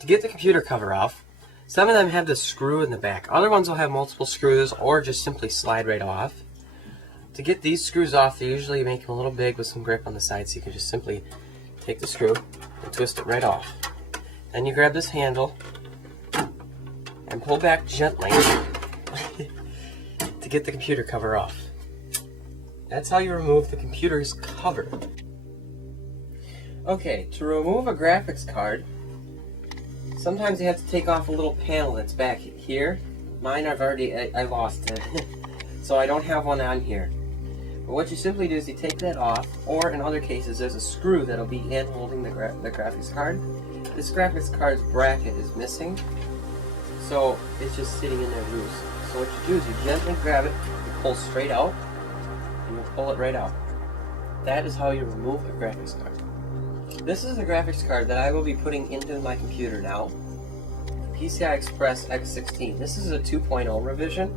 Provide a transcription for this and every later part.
To get the computer cover off, some of them have the screw in the back. Other ones will have multiple screws or just simply slide right off. To get these screws off, they usually make them a little big with some grip on the side, so you can just simply take the screw and twist it right off. Then you grab this handle and pull back gently to get the computer cover off. That's how you remove the computer's cover. Okay, to remove a graphics card, sometimes you have to take off a little panel that's back here. Mine I lost it, so I don't have one on here. But what you simply do is you take that off, or in other cases there's a screw that'll be in holding the graphics card. This graphics card's bracket is missing, so it's just sitting in there loose. So what you do is you gently grab it, you pull straight out, and you pull it right out. That is how you remove a graphics card. This is the graphics card that I will be putting into my computer now. PCI Express X16. This is a 2.0 revision.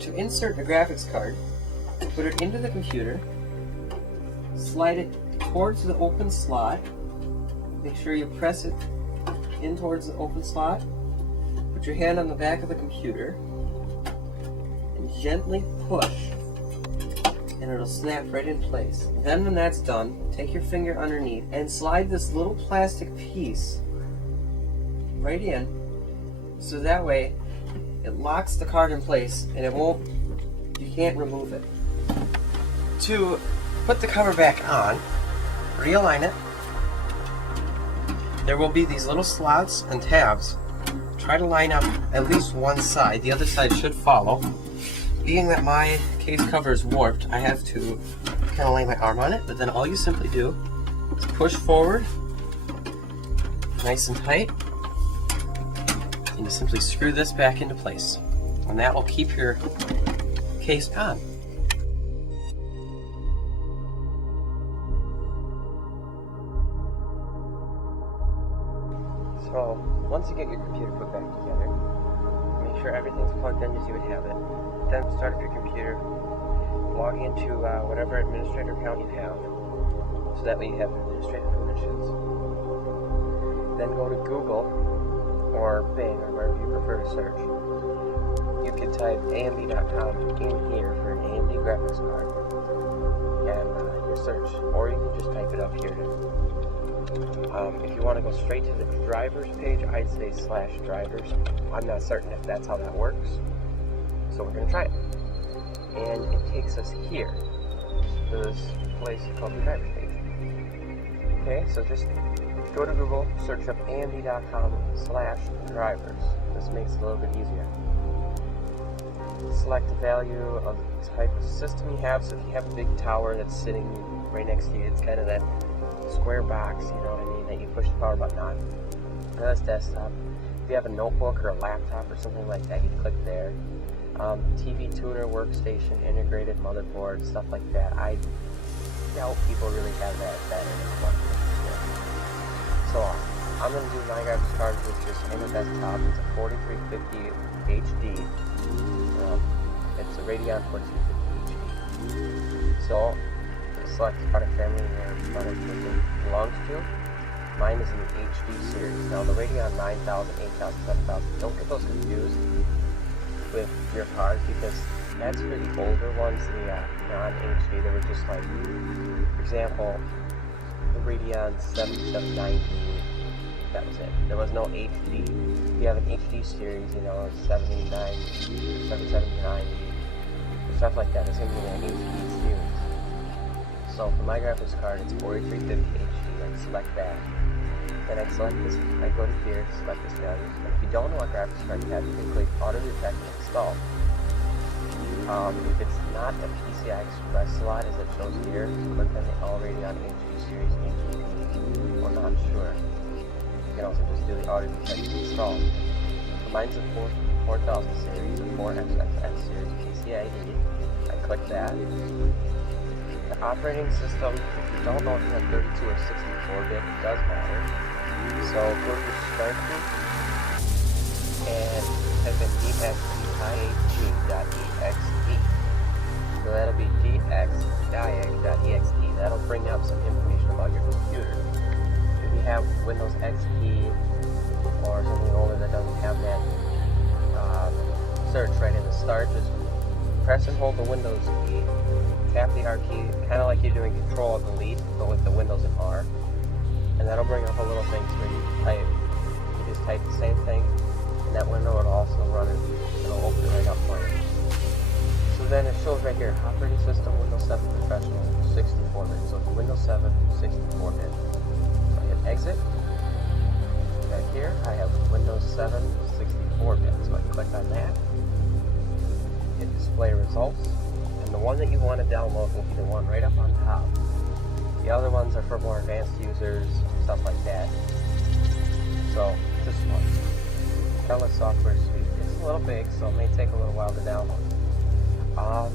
To insert the graphics card, put it into the computer, slide it towards the open slot, make sure you press it in towards the open slot, put your hand on the back of the computer, and gently push, and it'll snap right in place. Then when that's done, take your finger underneath and slide this little plastic piece right in, so that way it locks the card in place and you can't remove it. To put the cover back on, realign it. There will be these little slots and tabs. Try to line up at least one side. The other side should follow. Being that my case cover is warped, I have to kind of lay my arm on it, but then all you simply do is push forward, nice and tight, and you simply screw this back into place. And that will keep your case on. So, once you get your computer put back together, make sure everything's plugged in as you would have it. Then start up your computer, log into whatever administrator account you have, so that way you have administrative permissions. Then go to Google or Bing or wherever you prefer to search. You can type AMD.com in here for an AMD graphics card and your search, or you can just type it up here. If you want to go straight to the drivers page, I'd say /drivers. I'm not certain if that's how that works, so we're going to try it. And it takes us here to this place called the drivers page. Okay, so just go to Google, search up AMD.com/drivers. This makes it a little bit easier. Select the value of the type of system you have. So if you have a big tower that's sitting right next to you, it's kind of that square box, you know what I mean, that you push the power button on. That's desktop. If you have a notebook or a laptop or something like that, you click there. TV tuner, workstation, integrated motherboard, stuff like that. I doubt people really have that in their collection. So I'm going to do my graphics card, which is in the desktop. It's a 4350 HD. It's a Radeon 4250 HD. So select the product family where the product belongs to. Mine is in the HD series. Now the Radeon 9000, 8000, 7000, don't get those confused with your cards, because that's for the older ones, the non-HD. They were just like, for example, the Radeon 7790, that was it. There was no HD. If you have an HD series, you know, 7990, 7790, stuff like that, it's going to be an HD series. So for my graphics card, it's 4350 HD. I select that. Then I select this, I go to here, select this value. And if you don't know what graphics card you have, you can click Auto Detect and Install. If it's not a PCI Express slot, as it shows here, click on the All Radeon HD series HD. Or not sure. You can also just do the Auto Detect and Install. So mine's a 4000 series, a 4XXX series PCIe. I click that. The operating system, if you don't know if you have 32 or 64-bit, it does matter. So go to your start group and type in dxdiag.exe. So that'll be dxdiag.exe. That'll bring up some information about your computer. If you have Windows XP press and hold the Windows key, tap the R key, kind of like you're doing Control Delete, but with the Windows and R, and that'll bring up a little thing where you type. You just type the same thing, and that window will also run it. It'll open it right up for you. So then it shows right here, operating system, Windows 7 Professional, 64-bit. So it's Windows 7, 64-bit. So I hit exit. Back here, I have Windows 7, 64-bit. So I click on that. Hit display results. And the one that you want to download will be the one right up on top. The other ones are for more advanced users, stuff like that. So, this one. Keyless Software Suite. It's a little big, so it may take a little while to download. I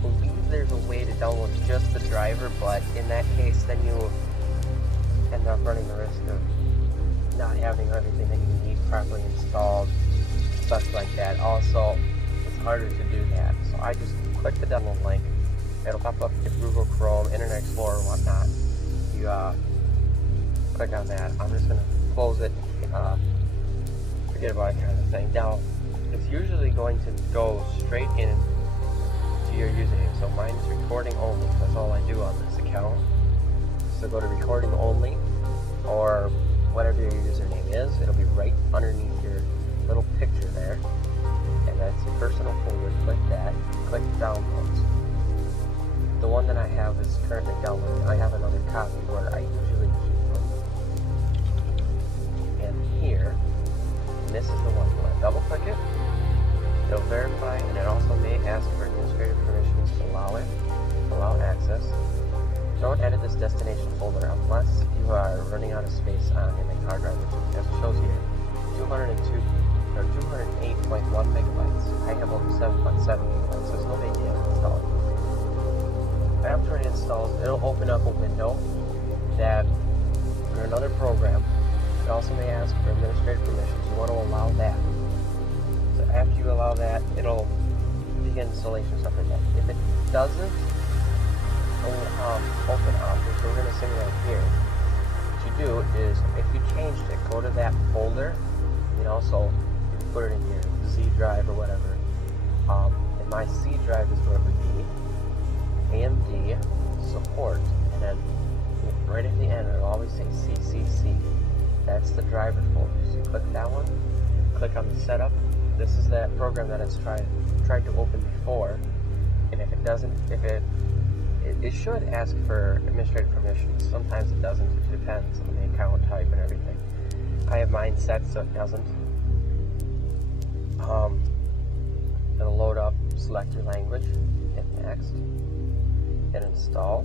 believe there's a way to download just the driver, but in that case, then you end up running the risk of not having everything that you need properly installed, stuff like that. Also, it's harder to do that. So I just click the download link. It'll pop up to Google Chrome, Internet Explorer, whatnot. You click on that. I'm just going to close it, forget about it kind of thing. Now, it's usually going to go straight in to your username. So mine is recording only. That's all I do on this account. So go to recording only, or whatever your username is. It'll be right underneath your little picture there. And that's your personal folder. Click that. Click downloads. The one that I have is currently downloaded. I have another copy where I usually keep them. And here, and this is the one. When I double click it, it'll verify, and it also may ask for administrative permissions to allow access. Don't edit this destination folder unless you are running out of space on your main hard drive, which, as it shows here, 208.1 megabytes. I have only 7.7 gigabytes, so it's no big deal to install it. After it installs, it'll open up a window that, or another program. It also may ask for administrative permissions. You want to allow that. So after you allow that, it'll begin installation, stuff like that. If it doesn't open up, which we're going to simulate here, what you do is, if you changed it, go to that folder, so you can put it in your Z drive or whatever. And my C drive is where it would be. AMD support, and then right at the end it'll always say CCC. That's the driver folder. So you click that one, click on the setup. This is that program that it's tried to open before, and if it doesn't, it should ask for administrative permissions. Sometimes it doesn't. It depends on the account type and everything. I have mine set so it doesn't. It'll load up. Select your language. Hit next. Hit install.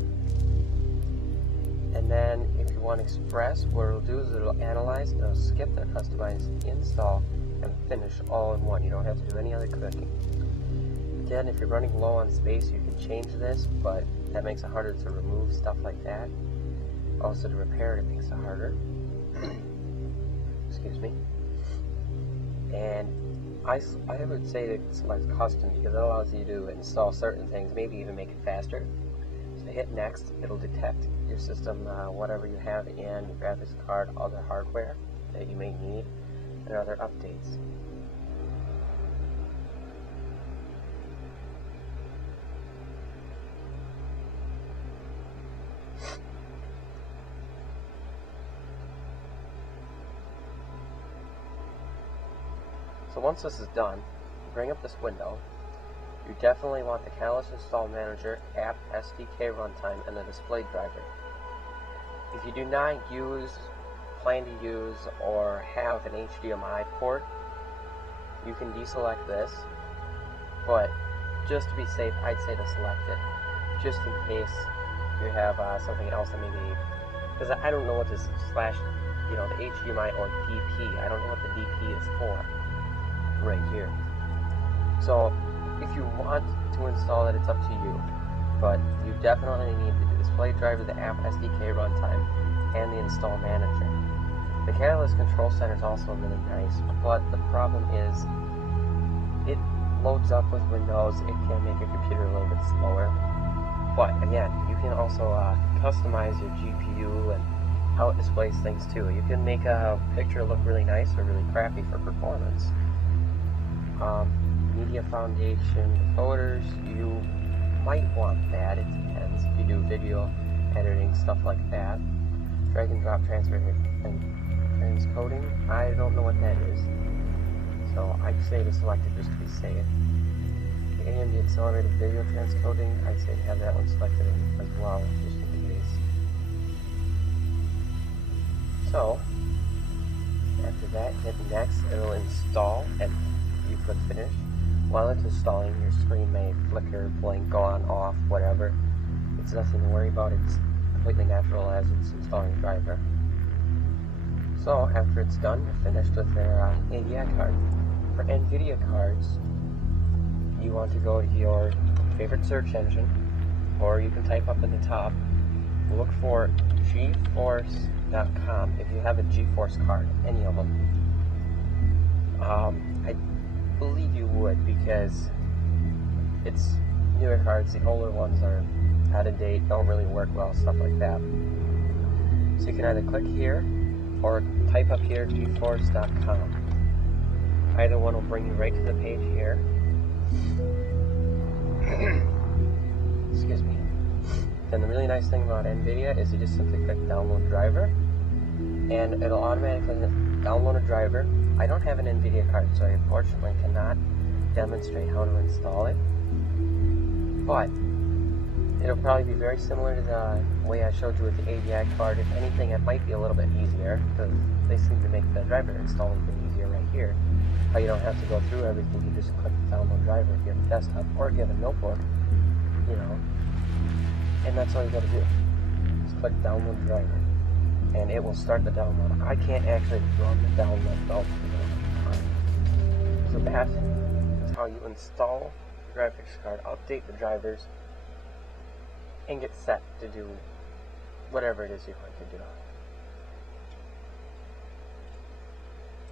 And then if you want Express, what it'll do is it'll analyze, it'll skip the customized install and finish all in one. You don't have to do any other clicking. Again, if you're running low on space, you can change this, but that makes it harder to remove stuff like that. Also to repair it makes it harder. Excuse me. And I would say to select custom because it allows you to install certain things, maybe even make it faster. So hit next, it'll detect your system, whatever you have in your graphics card, other hardware that you may need, and other updates. So once this is done, bring up this window. You definitely want the Catalyst Install Manager, App SDK Runtime, and the display driver. If you do not plan to use, or have an HDMI port, you can deselect this, but just to be safe, I'd say to select it, just in case you have something else that maybe, because I don't know what this slash, the HDMI or DP, I don't know what the DP is for. Right here. So if you want to install it, it's up to you, but you definitely need the display driver, the App SDK Runtime, and the Install Manager. The Catalyst Control Center is also really nice, but the problem is it loads up with Windows. It can make your computer a little bit slower, but again, you can also customize your GPU and how it displays things too. You can make a picture look really nice or really crappy for performance. Media Foundation, voters, might want that. It depends. If you do video editing, stuff like that. Drag and drop transfer and transcoding, I don't know what that is. So I'd say to select it just to be safe. The AMD accelerated video transcoding, I'd say to have that one selected as well, just in case. So, after that, hit next, it'll install, and you click finish. While it's installing, your screen may flicker, blink, on, off, whatever. It's nothing to worry about, it's completely natural as it's installing the driver. So, after it's done, you're finished with their AVI card. For NVIDIA cards, you want to go to your favorite search engine, or you can type up in the top, look for GeForce.com if you have a GeForce card, any of them. I believe you would, because it's newer cards. The older ones are out of date, don't really work well, stuff like that. So you can either click here or type up here GeForce.com. Either one will bring you right to the page here. Excuse me. Then the really nice thing about NVIDIA is you just simply click download driver, and it'll automatically download a driver. I don't have an NVIDIA card, so I unfortunately cannot demonstrate how to install it. But it'll probably be very similar to the way I showed you with the AVI card. If anything, it might be a little bit easier, because they seem to make the driver installing a bit easier right here. How you don't have to go through everything, you just click download driver if you have a desktop, or if you have a notebook, you know, and that's all you gotta do. Just click download driver, and it will start the download. I can't actually run the download though. So that is how you install the graphics card, update the drivers, and get set to do whatever it is you want to do.